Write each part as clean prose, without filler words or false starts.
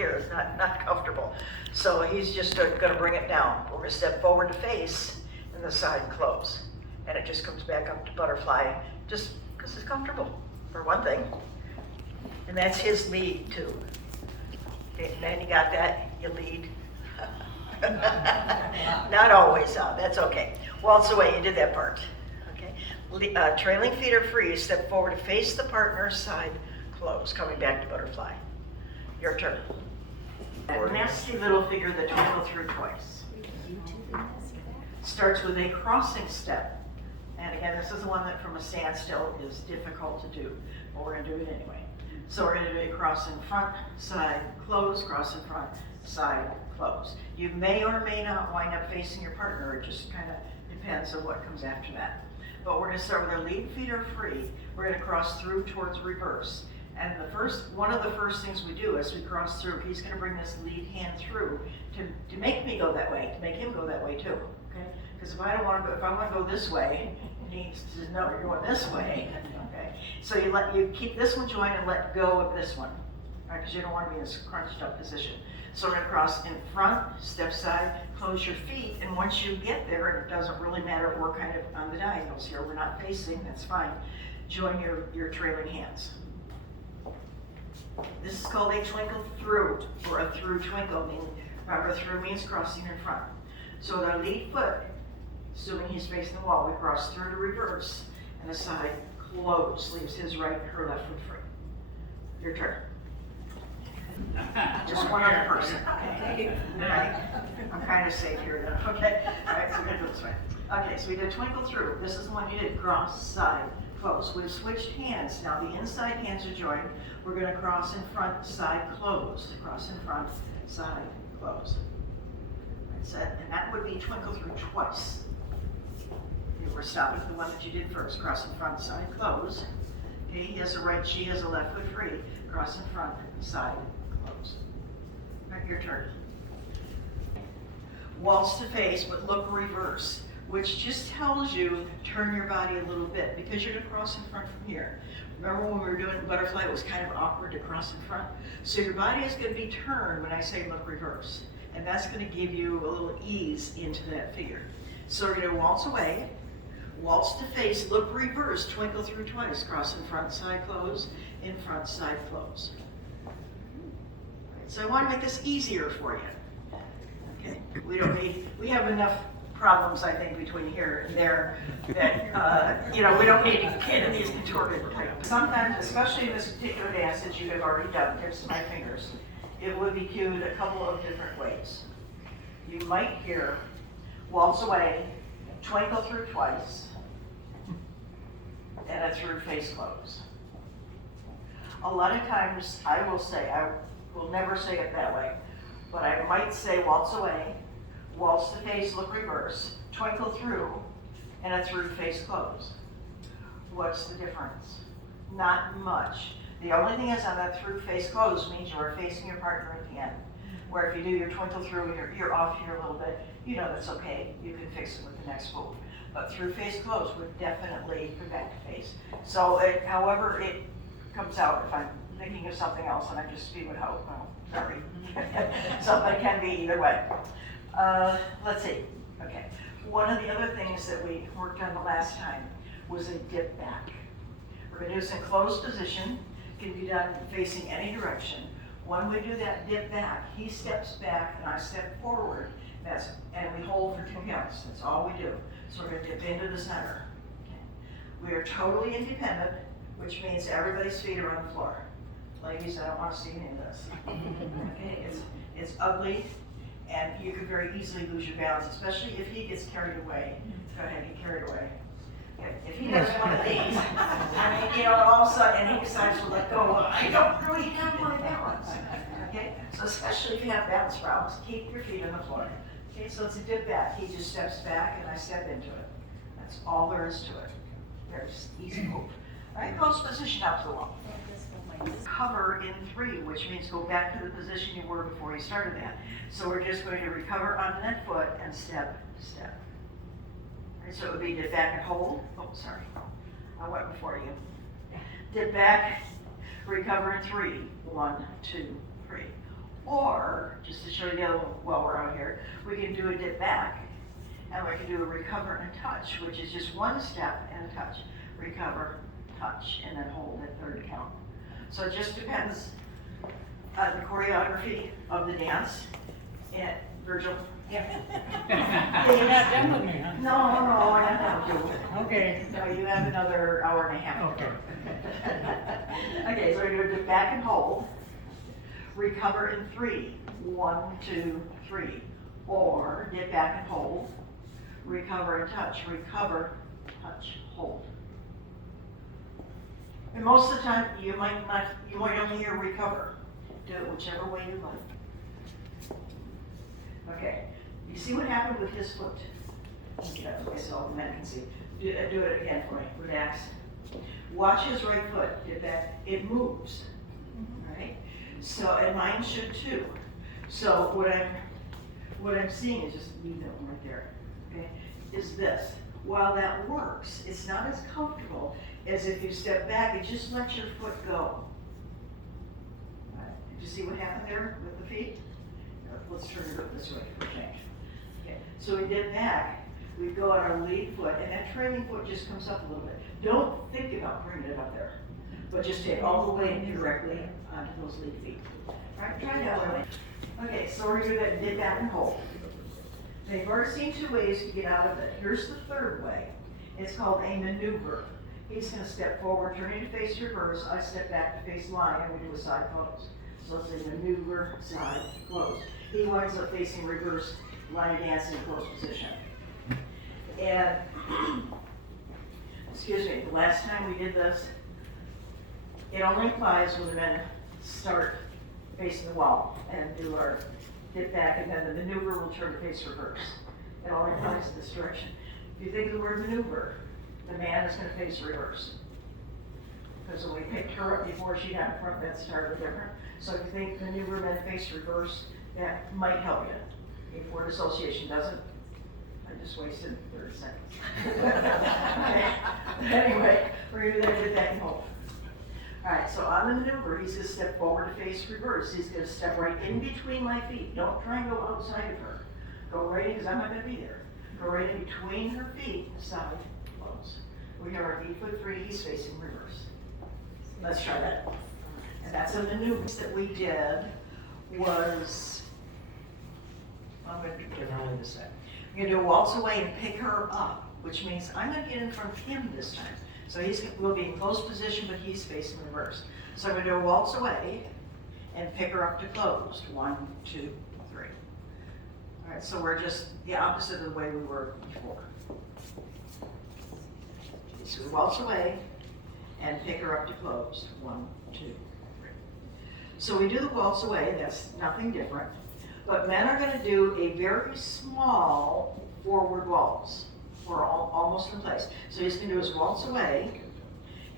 here is not comfortable. So he's just gonna bring it down. We're gonna step forward to face and the side close. And it just comes back up to butterfly, just because it's comfortable, for one thing. And that's his lead too. Okay, man, you got that? You lead. Not always, that's okay. Waltz away, you did that part. Okay. Trailing feet are free, step forward to face the partner, side close, coming back to butterfly. Your turn. That nasty little figure that twinkle through twice. Starts with a crossing step. And again, this is the one that from a standstill is difficult to do, but we're gonna do it anyway. So we're gonna do a cross in front, side, close, cross in front, side, close. You may or may not wind up facing your partner, it just kind of depends on what comes after that. But we're gonna start with our lead feet are free. We're gonna cross through towards reverse. And one of the first things we do as we cross through, he's gonna bring this lead hand through to make me go that way, to make him go that way too, okay? Because if I want to go this way, he needs to know you're going this way, okay? So you keep this one joined and let go of this one, right? Because you don't want to be in this crunched up position. So we're gonna cross in front, step side, close your feet, and once you get there, and it doesn't really matter, we're kind of on the diagonals here, we're not facing, that's fine. Join your trailing hands. This is called a twinkle through, or a through twinkle. Remember, through means crossing in front. So with our lead foot, assuming he's facing the wall, we cross through to reverse, and the side close, leaves his right and her left foot free. Your turn. Just one other person. Okay. Right. I'm kind of safe here then. Okay. All right, so we're gonna do it this way. Okay, so we did twinkle through. This is the one you did. Cross, side, close. We've switched hands. Now the inside hands are joined. We're going to cross in front, side, close. Cross in front, side, close. That's it. And that would be twinkle through twice. We're stopping at the one that you did first. Cross in front, side, close. Okay, he has a right, she has a left foot free. Cross in front, side, close. All right, your turn. Waltz to face, but look reverse, which just tells you turn your body a little bit because you're going to cross in front from here. Remember when we were doing butterfly, it was kind of awkward to cross in front. So your body is going to be turned when I say look reverse. And that's going to give you a little ease into that figure. So we're going to waltz away, waltz to face, look reverse, twinkle through twice, cross in front, side, close, in front, side, close. So I want to make this easier for you. Okay, we have enough problems, I think, between here and there that, we don't need to get in these contorted types. Sometimes, especially in this particular dance that you have already done, here's my fingers, it would be cued a couple of different ways. You might hear waltz away, twinkle through twice, and a through face close. A lot of times I will never say it that way, but I might say waltz away, waltz to face, look reverse, twinkle through, and a through face close. What's the difference? Not much. The only thing is on that through face close means you are facing your partner at the end. Where if you do your twinkle through, you're off here a little bit, that's okay. You can fix it with the next move. But through face close would definitely go back to face. So however it comes out, if I'm thinking of something else and I just spew it out, sorry. So it can be either way. Let's see. Okay. One of the other things that we worked on the last time was a dip back. We're going to do this in closed position. It can be done facing any direction. When we do that dip back, he steps back and I step forward. And we hold for 2 counts. That's all we do. So we're going to dip into the center. Okay. We are totally independent, which means everybody's feet are on the floor. Ladies, I don't want to see any of this. Okay. It's ugly. And you could very easily lose your balance, especially if he gets carried away. Go ahead, get carried away. Okay. If he does one of these, all of a sudden, and he decides to let go, I don't really have my balance. Okay, so especially if you have balance problems, keep your feet on the floor. Okay, so it's a dip back. He just steps back and I step into it. That's all there is to it. Very easy move. All right, close position out to the wall. Recover in 3, which means go back to the position you were before you started that. So we're just going to recover onto that foot and step, step. All right, so it would be dip back and hold. Oh, sorry. I went before you. Dip back, recover in 3. 1, 2, 3. Or, just to show you the other one while we're out here, we can do a dip back, and we can do a recover and touch, which is just one step and a touch. Recover, touch, and then hold at third count. So it just depends on the choreography of the dance. And Virgil, yeah. You're not done with me, huh? No, I'm not doing it. Okay. No, you have another hour and a half. Okay. Okay, so we're gonna dip back and hold. Recover in 3. 1, 2, 3. Or dip back and hold. Recover and touch. Recover, touch, hold. And most of the time, you might only hear recover. Do it whichever way you like. Okay, you see what happened with his foot? Yeah, okay, so all the men can see. Do it again for me, relax. Watch his right foot, get back, it moves, right? So, and mine should too. So what I'm seeing is just leave that one right there, okay? Is this, while that works, it's not as comfortable as if you step back and just let your foot go. Right. Did you see what happened there with the feet? Let's turn it up this way for change. Okay, so we dip back, we go on our lead foot, and that trailing foot just comes up a little bit. Don't think about bringing it up there, but just take all the way directly onto those lead feet. All right, try that one. Okay, so we're gonna do that dip back and hold. Now you've already seen 2 ways to get out of it. Here's the third way. It's called a maneuver. He's gonna step forward, turning to face reverse. I step back to face line, and we do a side close. So it's a maneuver, side, close. He winds up facing reverse, line dance in close position. And, excuse me, the last time we did this, it only applies when the men start facing the wall and do our dip back, and then the maneuver will turn to face reverse. It only applies in this direction. If you think of the word maneuver, the man is gonna face reverse. Because when we picked her up before she got in front, that started different. So if you think maneuver, then face reverse, that might help you. If word association doesn't, I just wasted 30 seconds. Okay. Anyway, we're gonna do that dip back and hold. All right, so on the maneuver, he's gonna step forward to face reverse. He's gonna step right in between my feet. Don't try and go outside of her. Go right in, because I'm not gonna be there. Go right in between her feet, side, close. We are at 8'3", he's facing reverse. Let's try that. And that's a maneuver that we did was, I'm gonna do it differently this time. We're gonna do a waltz away and pick her up, which means I'm gonna get in front of him this time. So we'll be in close position, but he's facing reverse. So I'm gonna do a waltz away and pick her up to closed. 1, 2, 3. All right, so we're just the opposite of the way we were before. So we waltz away and pick her up to closed. 1, 2, 3. So we do the waltz away, that's nothing different. But men are gonna do a very small forward waltz. We're almost in place. So he's gonna do his waltz away,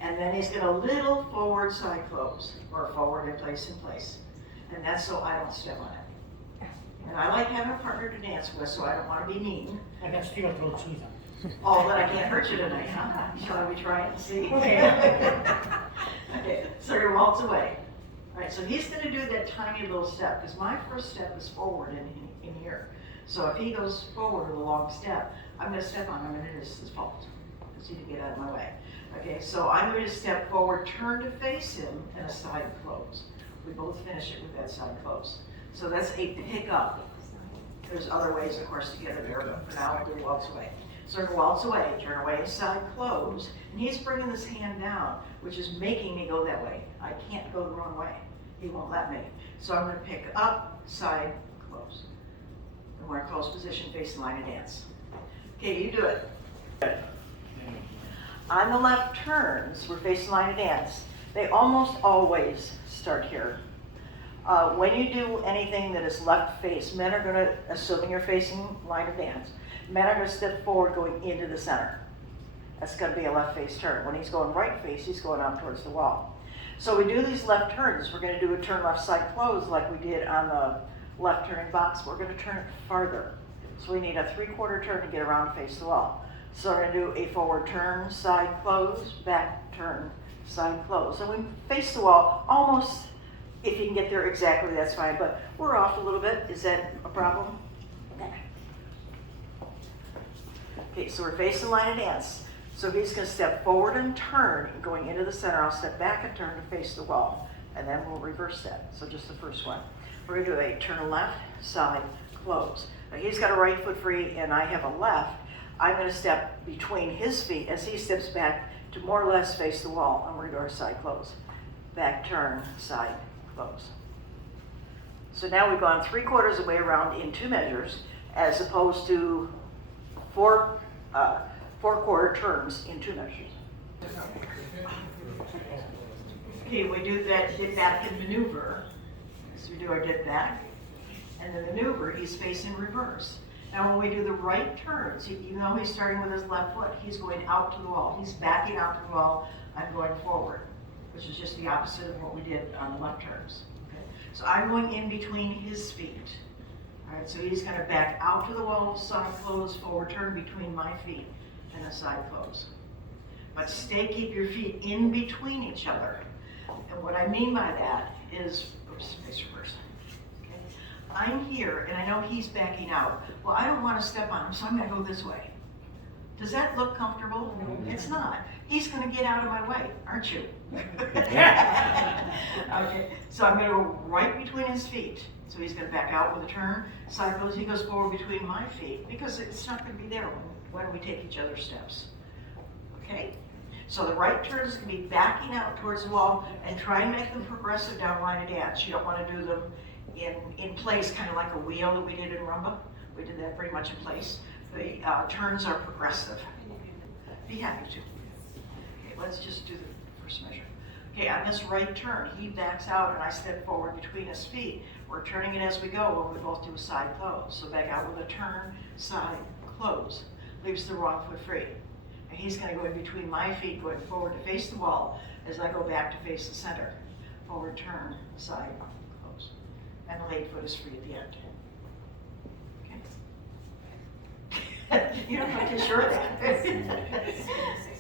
and then he's gonna little forward side close, or forward in place. And that's so I don't step on it. And I like having a partner to dance with, so I don't wanna be mean. I got steel toe shoes on. Oh, but I can't hurt you tonight, huh? Shall we try and see? Okay. Okay, so your waltz away. All right, so he's gonna do that tiny little step, because my first step is forward in here. So if he goes forward with a long step, I'm gonna step on him, and it is his fault, because he didn't get out of my way. Okay, so I'm going to step forward, turn to face him, and a side close. We both finish it with that side close. So that's a pick up. There's other ways, of course, to get it there, but for now, we'll do waltz away. So we're going to waltz away, turn away, side close, and he's bringing this hand down, which is making me go that way. I can't go the wrong way. He won't let me. So I'm going to pick up, side, close. And we're in close position, face line of dance. Okay, you do it. On the left turns, we're facing line of dance. They almost always start here. When you do anything that is left face, men are going to, assuming you're facing line of dance, men are going to step forward going into the center. That's going to be a left face turn. When he's going right face, he's going out towards the wall. So we do these left turns. We're going to do a turn left side close like we did on the left turning box. We're going to turn it farther. So we need a 3/4 turn to get around to face the wall. So we're going to do a forward turn, side close, back turn, side close. And we face the wall almost If you can get there exactly, that's fine, but we're off a little bit. Is that a problem? Okay, so we're facing line of dance. So he's gonna step forward and turn, going into the center. I'll step back and turn to face the wall, and then we'll reverse that. So just the first one. We're gonna do a turn left, side, close. Now he's got a right foot free and I have a left. I'm gonna step between his feet as he steps back to more or less face the wall, and we're gonna do our side close. Back turn, side, close. So now we've gone 3/4 of the way around in 2 measures, as opposed to 4/4 turns in 2 measures. Okay, we do that dip back and maneuver. So we do our dip back, and the maneuver, he's facing reverse. Now when we do the right turns, even though he's starting with his left foot, he's going out to the wall. He's backing out to the wall, I'm going forward, which is just the opposite of what we did on the left turns. Okay? So I'm going in between his feet. All right, so he's gonna back out to the wall, side close, forward turn between my feet, and a side close. But keep your feet in between each other. And what I mean by that is, oops, face reverse. Okay? I'm here, and I know he's backing out. Well, I don't want to step on him, so I'm going to go this way. Does that look comfortable? No. It's not. He's going to get out of my way, aren't you? Okay, so I'm going to go right between his feet. So he's going to back out with a turn, side close. He goes forward between my feet, because it's not going to be there when we take each other's steps. Okay? So the right turn is going to be backing out towards the wall and try and make them progressive down line of dance. You don't want to do them in place, kind of like a wheel that we did in rumba. We did that pretty much in place. The turns are progressive. Be happy to. Okay, let's just do the first measure. Okay, on this right turn, he backs out and I step forward between his feet. We're turning it as we go when we both do a side close. So back out with a turn, side, close. Leaves the wrong foot free. And he's going to go in between my feet, going forward to face the wall as I go back to face the center. Forward turn, side, close. And the left foot is free at the end. Okay. You don't have to sure that.